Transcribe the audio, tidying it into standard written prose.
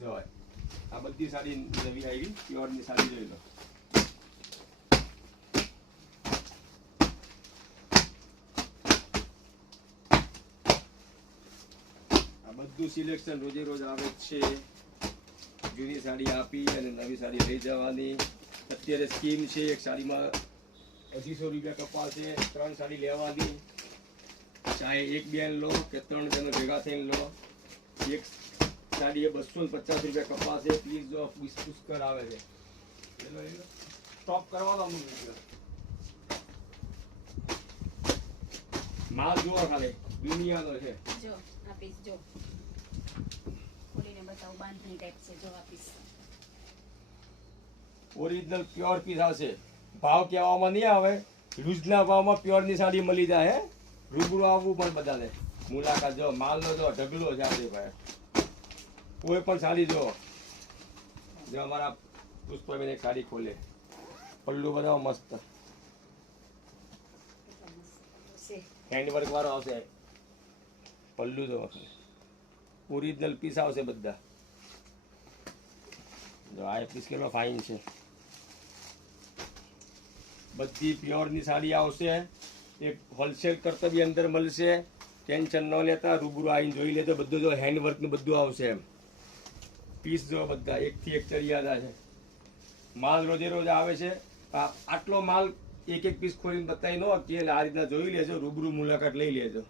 જો આ બધી સાડી નવી આવી પ્યોરની સાડી જોઈ લો. આ બધું સિલેક્શન રોજે રોજ આવે જ છે. જૂની સાડી આપી અને નવી સાડી લઈ જવાની. અત્યારે સ્કીમ છે, એક સાડીમાં 250 રૂપિયા કપાશે. 3 સાડી લેવાની, ચાહે એક બેન લો કે 3 જણ ભેગા થઈને લો. એક સાડી એ 250 રૂપિયા કપાશે. પ્લીઝ જો પુષ્કર આવે છે, સ્ટોપ કરવાનો અમુક માલ જુઓ ખાલી દુનિયાનો છે. જો આ પીસ જો ખોલીને બતાવું, બાંધણી ટાઈપ છે. જો આ પીસ ઓરિજિનલ પ્યોર પીસ આવશે. ભાવ કહેવામાં નહીં આવે, લૂઝના ભાવમાં પ્યોરની સાડી મળી જાય. હે રૂબરૂ આવવું પણ બધાને મુલાકાત. જો માલનો જો ઢગલો છે આજે ભાઈ. કોઈ પણ સાડી જો અમારા પુષ્પાબેન એક સાડી ખોલે, પલ્લુ બધા મસ્ત હેન્ડવર્ક વાળો આવશે. પલ્લુ જો ઓરિજિનલ પીસ આવશે બધા. જો આ પીસ કેટલો ફાઇન છે. બધી પ્યોરની સાડી આવશે. એક હોલસેલ કરતા બી અંદર મળશે. ટેન્શન ન લેતા, રૂબરૂ આવીને જોઈ લેતો. બધું જો હેન્ડવર્કનું બધું આવશે. એમ પીસ જો બધા એકથી એક ચડિયાતા છે. માલ રોજે રોજ આવે છે. આટલો માલ એક એક પીસ ખોલીને બતાવી ન કે આ રીતના જોઈ લેજો, રૂબરૂ મુલાકાત લઈ લેજો.